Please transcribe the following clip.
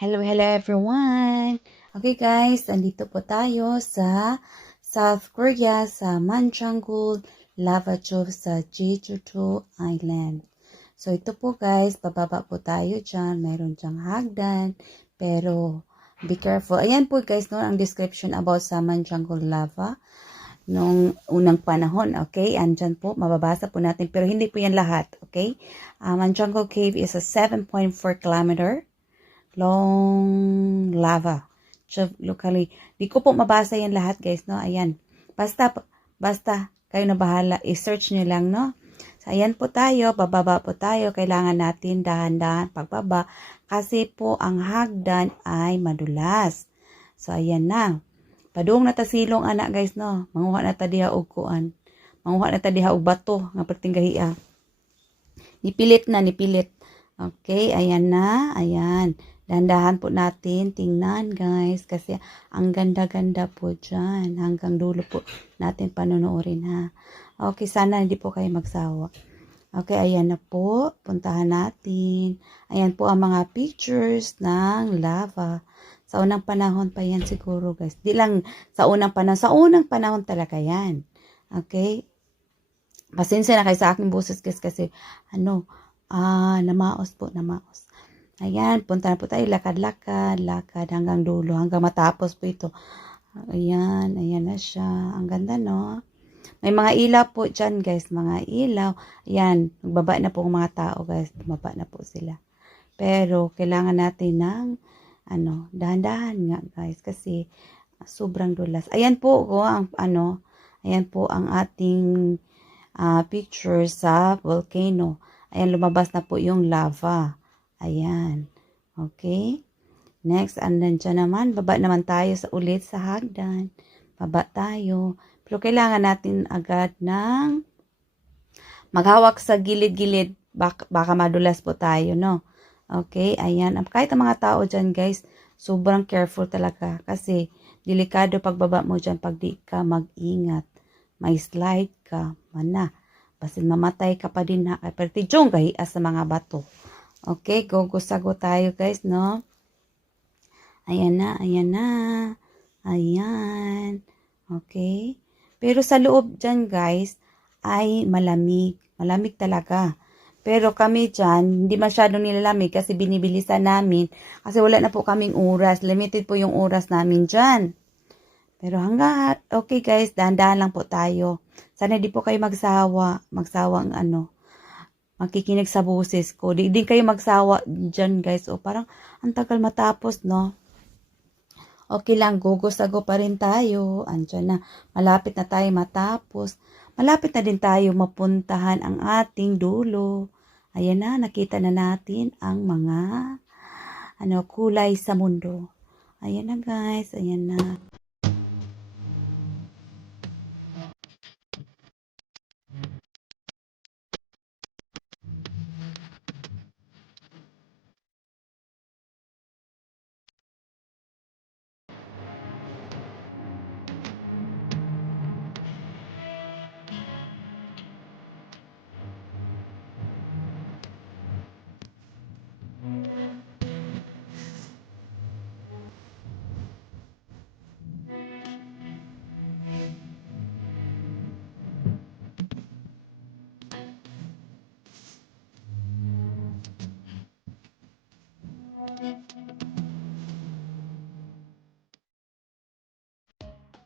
Hello everyone! Okay guys, andito po tayo sa South Korea sa Manchangul Lava Tube sa Jeju Island. So ito po guys, bababa po tayo dyan. Mayroon dyang hagdan, pero be careful. Ayan po guys, no, ang description about sa Manchangul Lava nung unang panahon, okay? Andyan po, mababasa po natin, pero hindi po yan lahat, okay? Manchangul Cave is a 7.4 kilometer long lava. So, locally, di ko po mabasa yan lahat guys, no? Ayan. Basta, kayo na bahala. I-search nyo lang, no? So, ayan po tayo. Bababa po tayo. Kailangan natin dahan-dahan pagbaba. Kasi po, ang hagdan ay madulas. So, ayan na. Padung na tasilong anak guys, no? Manguha na ta diha og kuan. Manguha na ta diha og bato nga perting gahiya. Nipilit. Okay, ayan na. Ayan. Dandahan po natin, tingnan guys, kasi ang ganda-ganda po dyan. Hanggang dulo po natin panonoorin ha. Okay, sana hindi po kayo magsawa. Okay, ayan na po. Puntahan natin. Ayan po ang mga pictures ng lava. Sa unang panahon pa yan siguro guys. Di lang sa unang panahon. Sa unang panahon talaga yan. Okay? Pasensya na kayo sa aking boses guys kasi namaos. Ayan, punta na po tayo, lakad hanggang dulo, hanggang matapos po ito. Ayan na siya. Ang ganda, no? May mga ilaw po dyan, guys, mga ilaw. Ayan, nagbaba na po ang mga tao, guys. Bumaba na po sila. Pero, kailangan natin ng, dahan-dahan nga, guys, kasi sobrang dulas. Ayan po, ayan po ang ating picture sa volcano. Ayan, lumabas na po yung lava. Ayan. Okay. Next, andan dyan naman. Baba naman tayo ulit sa hagdan. Baba tayo. Pero kailangan natin agad ng maghawak sa gilid-gilid. Baka madulas po tayo, no? Okay. Ayan. Kahit ang mga tao dyan, guys, sobrang careful talaga. Kasi, delikado pagbaba mo dyan pag di ka mag-ingat. May slide ka. Mana. Basin mamatay ka pa din ha. Pero tidyong gahias sa mga bato. Okay, sago tayo guys, no? Ayan na. Ayan. Okay. Pero sa loob dyan guys, ay malamig. Malamig talaga. Pero kami dyan, hindi masyadong nilalamig kasi binibilisan namin. Kasi wala na po kaming oras. Limited po yung oras namin dyan. Pero okay guys, dahan-dahan lang po tayo. Sana di po kayo magsawang makikinig sa boses ko. Di kayo magsawa dyan, guys. O, parang ang tagal matapos, no? Okay lang, sago pa rin tayo. Andyan na. Malapit na tayo matapos. Malapit na din tayo mapuntahan ang ating dulo. Ayan na, nakita na natin ang mga kulay sa mundo. Ayan na, guys. Ayan na.